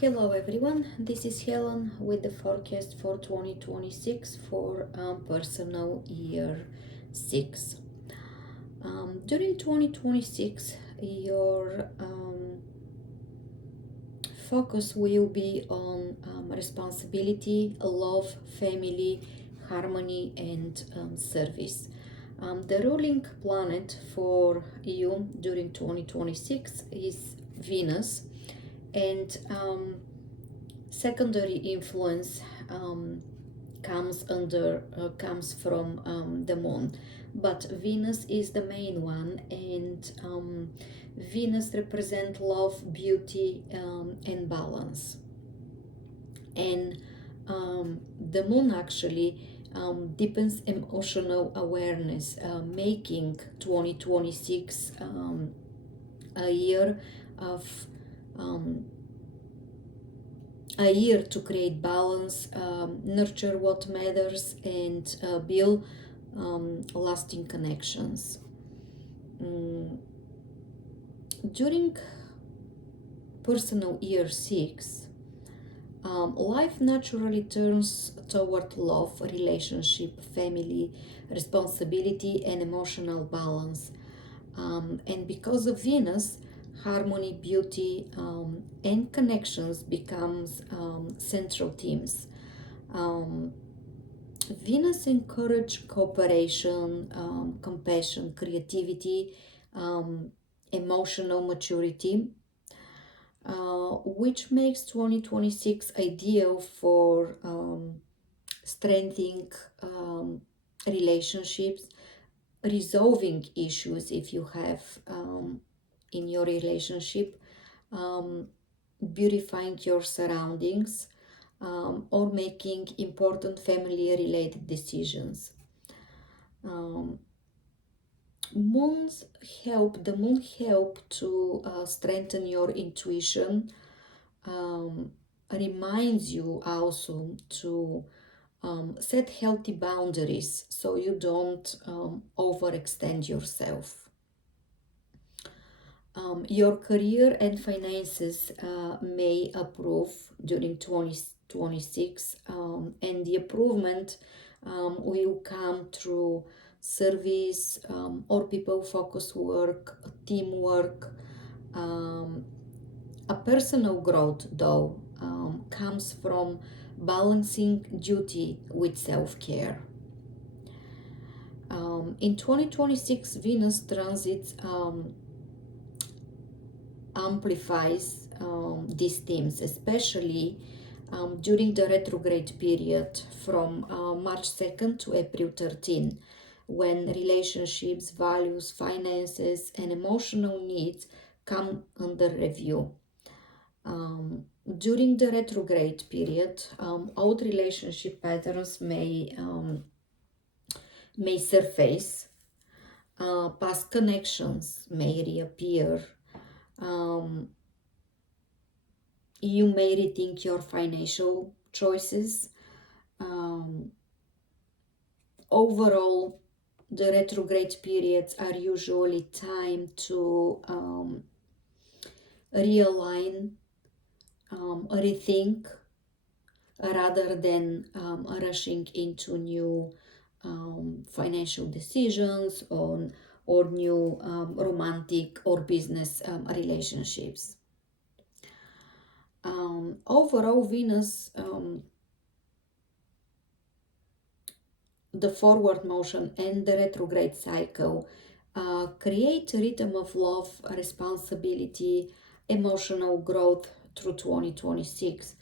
Hello everyone, this is Helen with the forecast for 2026 for personal year 6. During 2026, your focus will be on responsibility, love, family, harmony, and service. The ruling planet for you during 2026 is Venus, and secondary influence comes from the moon, but Venus is the main one, and Venus represent love, beauty, and balance. And the moon actually deepens emotional awareness, making 2026 a year of um, a year to create balance, nurture what matters, and build lasting connections. Mm, During personal year 6, life naturally turns toward love, relationship, family, responsibility, and emotional balance. And because of Venus, harmony, beauty, and connections becomes central themes. Um, Venus encourage cooperation, compassion, creativity, um, emotional maturity, which makes 2026 ideal for strengthening relationships, resolving issues if you have in your relationship, um, beautifying your surroundings, or making important family related decisions. Um, the moon help to strengthen your intuition, um, reminds you also to set healthy boundaries so you don't overextend yourself. Your career and finances may approve during 2026, and the improvement will come through service or people focused work, teamwork. Um, a personal growth, though, comes from balancing duty with self care. In 2026, Venus transits amplifies these themes, especially during the retrograde period from March 2nd to April 13th, when relationships, values, finances, and emotional needs come under review. During the retrograde period, old relationship patterns may surface, past connections may reappear. Um, you may rethink your financial choices. Um, Overall, the retrograde periods are usually time to realign, rethink, rather than rushing into new financial decisions or new romantic or business relationships. Overall, Venus, the forward motion and the retrograde cycle create a rhythm of love, responsibility, emotional growth through 2026,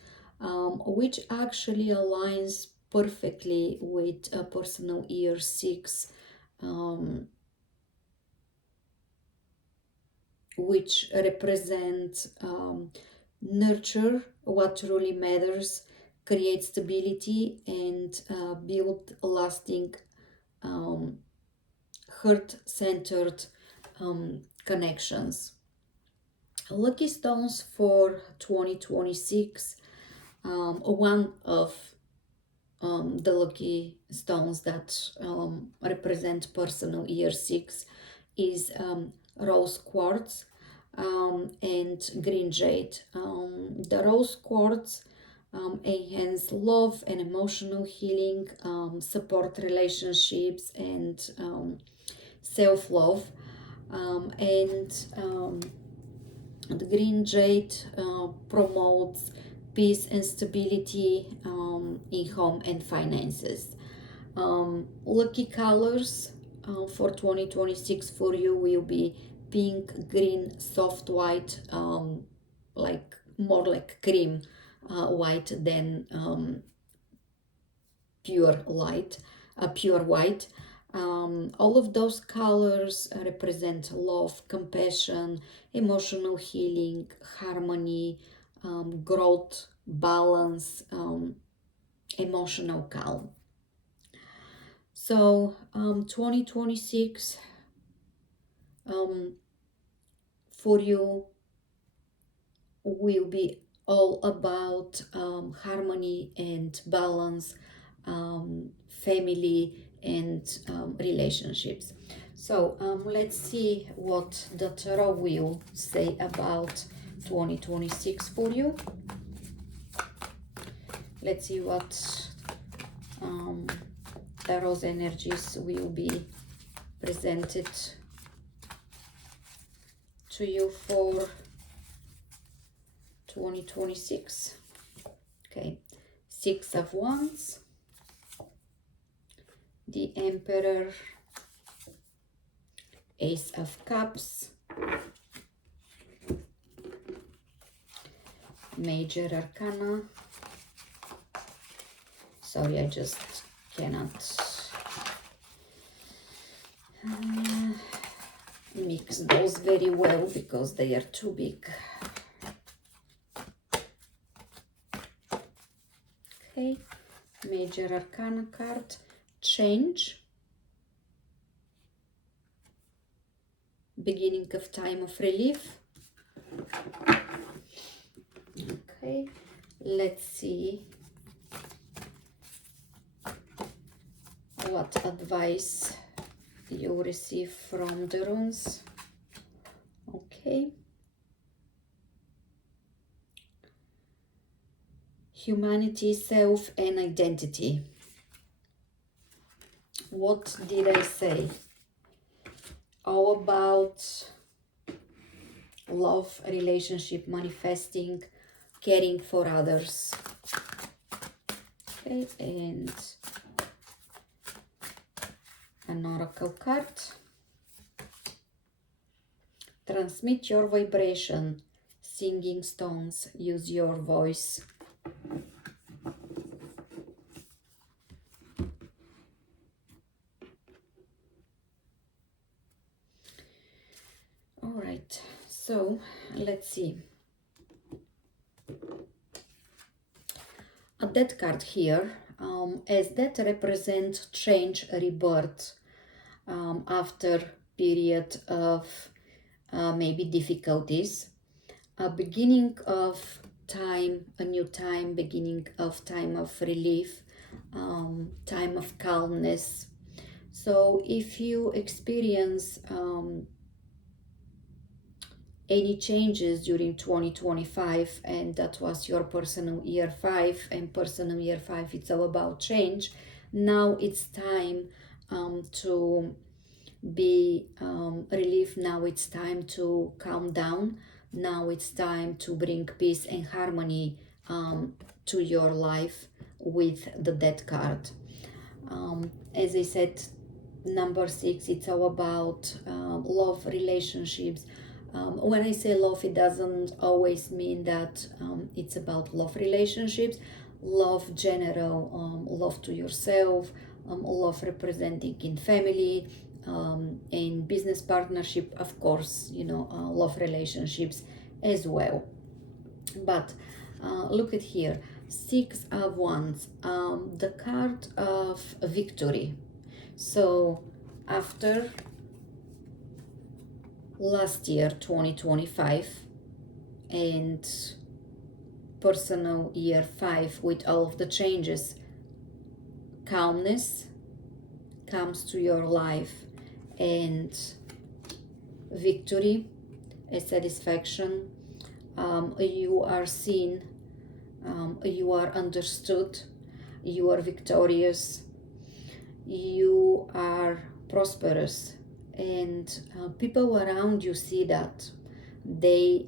which actually aligns perfectly with a personal year 6, um, which represents nurture what truly matters, create stability, and build lasting um, heart-centered connections. Lucky stones for 2026. One of the lucky stones that represent personal year 6 is rose quartz. and green jade. The rose quartz enhance love and emotional healing, support relationships and self-love. And the green jade promotes peace and stability in home and finances. Lucky colors for 2026 for you will be pink, green, soft white, like more like cream white than pure light, pure white. All of those colors represent love, compassion, emotional healing, harmony, growth, balance, emotional calm. So 2026 for you will be all about harmony and balance, family and relationships. So let's see what the tarot will say about 2026 for you. Let's see what tarot's energies will be presented to you for 2026. Okay, Six of Wands, the Emperor, Ace of Cups, Major Arcana. Sorry, I just cannot mix those very well because they are too big. Okay, Major Arcana card, Change, beginning of time of relief. Okay, let's see what advice you receive from the runes. Okay, humanity, self and identity. What did I say? All about love, relationship, manifesting, caring for others. Okay, and an oracle card. Transmit your vibration, singing stones, use your voice. All right, so let's see. A death card here, as that represents change, rebirth, after period of maybe difficulties, a beginning of time, a new time, beginning of time of relief, time of calmness. So if you experience any changes during 2025 and that was your personal year 5, and personal year 5 it's all about change, now it's time to be relief. Now it's time to calm down. Now it's time to bring peace and harmony to your life with the death card. As I said, number 6, it's all about love, relationships. When I say love, it doesn't always mean that it's about love relationships. Love general, love to yourself, love representing in family, in business partnership, of course, love relationships as well. But look at here, Six of Wands, the card of victory. So after last year 2025 and personal year 5 with all of the changes, calmness comes to your life and victory, a satisfaction. You are seen, you are understood, you are victorious, you are prosperous, and people around you see that. They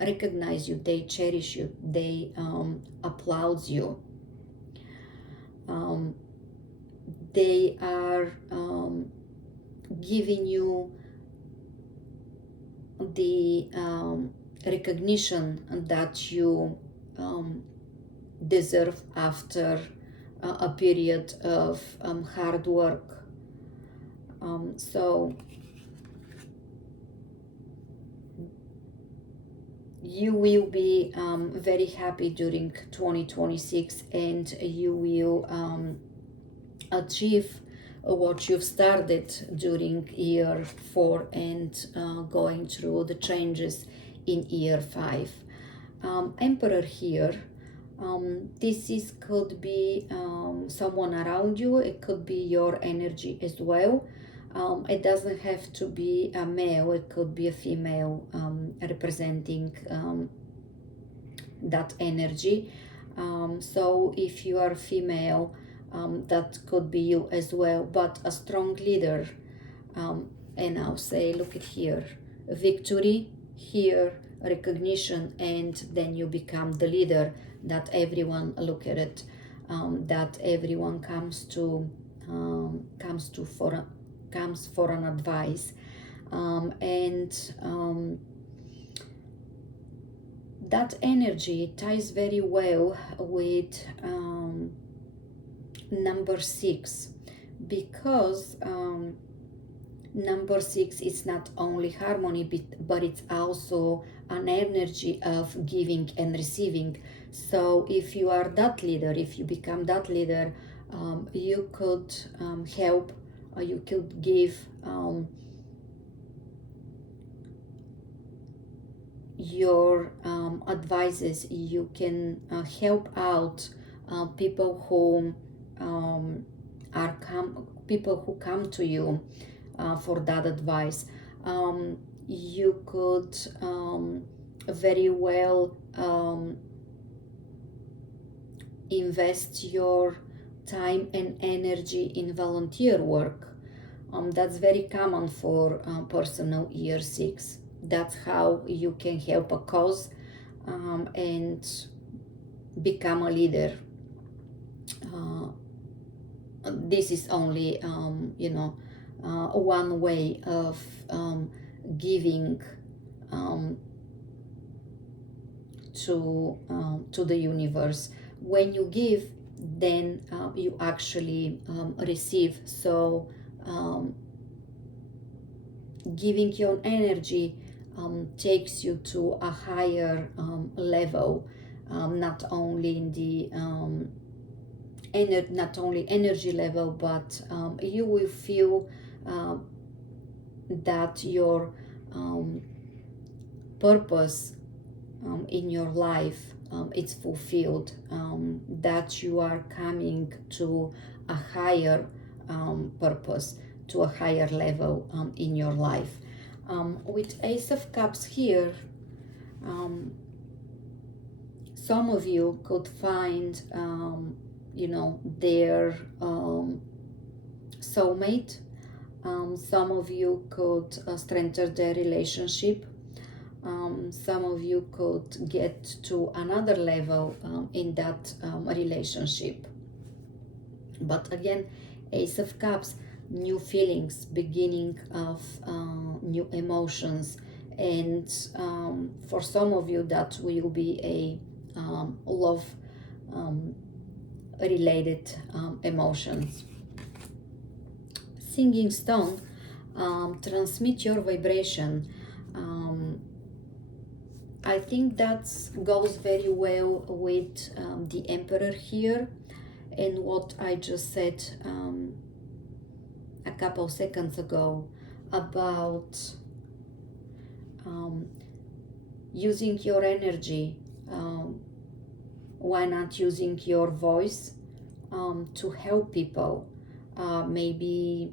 recognize you, they cherish you, they applaud you. They are giving you the recognition that you deserve after a period of hard work. So you will be very happy during 2026, and you will achieve what you've started during year 4 and going through the changes in year 5. Emperor here, this is could be someone around you, it could be your energy as well. It doesn't have to be a male, it could be a female representing that energy. So if you are female, that could be you as well, but a strong leader. And I'll say, look at here, victory here, recognition, and then you become the leader that everyone look at it, that everyone comes for an advice, and that energy ties very well with number 6, because number 6 is not only harmony, but it's also an energy of giving and receiving. So if you are that leader, if you become that leader, you could help, you could give your advices, you can help out people who people who come to you for that advice. You could very well invest your time and energy in volunteer work. That's very common for personal year 6. That's how you can help a cause and become a leader. This is only one way of giving to the universe. When you give, then you actually receive. So giving your energy takes you to a higher level, not only in the not only energy level, but you will feel that your purpose in your life it's fulfilled, that you are coming to a higher purpose, to a higher level in your life. With Ace of Cups here, some of you could find their soulmate. Some of you could strengthen their relationship. Some of you could get to another level in that relationship. But again, Ace of Cups, new feelings, beginning of new emotions, and for some of you that will be a love related emotions. Singing Stone, transmit your vibration. I think that goes very well with the Emperor here and what I just said a couple seconds ago about using your energy. Why not using your voice to help people? Maybe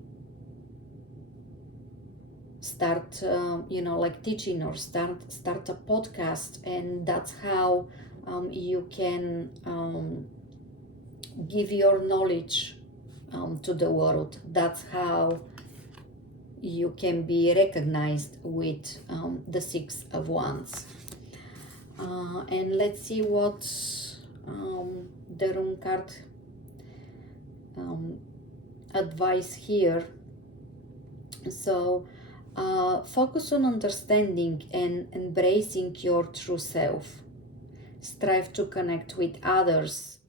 start like teaching, or start a podcast, and that's how you can give your knowledge to the world. That's how you can be recognized with the Six of Wands. And let's see what the room card advice here. So focus on understanding and embracing your true self. Strive to connect with others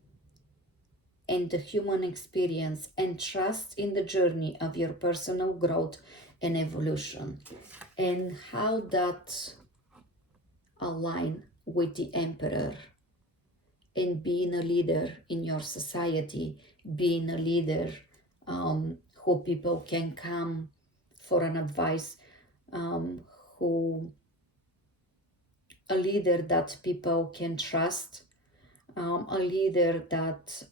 and the human experience, and trust in the journey of your personal growth and evolution. And how that align with the Emperor and being a leader in your society, being a leader who people can come for an advice, who a leader that people can trust, a leader that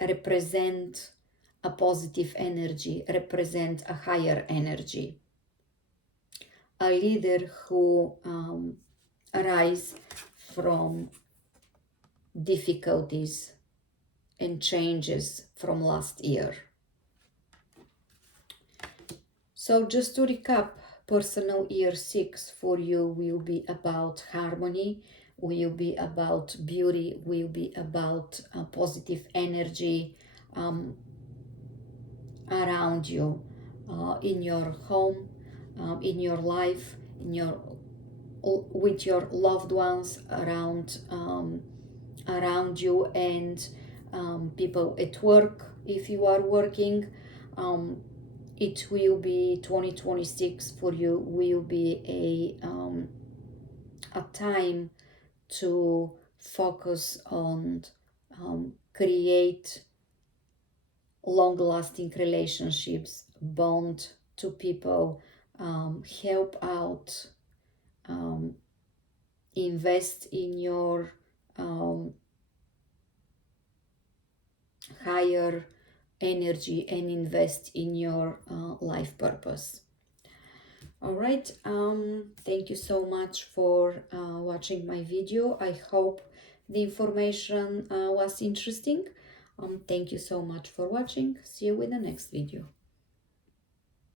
represent a positive energy, represent a higher energy, a leader who arise from difficulties and changes from last year. So just to recap, personal year 6 for you will be about harmony, will be about beauty, will be about positive energy around you, in your home, in your life, in your with your loved ones around you, and people at work if you are working. It will be 2026 for you, will be a time to focus on create long-lasting relationships, bond to people, help out, invest in your higher energy, and invest in your life purpose. All right, thank you so much for watching my video. I hope the information was interesting. Thank you so much for watching. See you with the next video.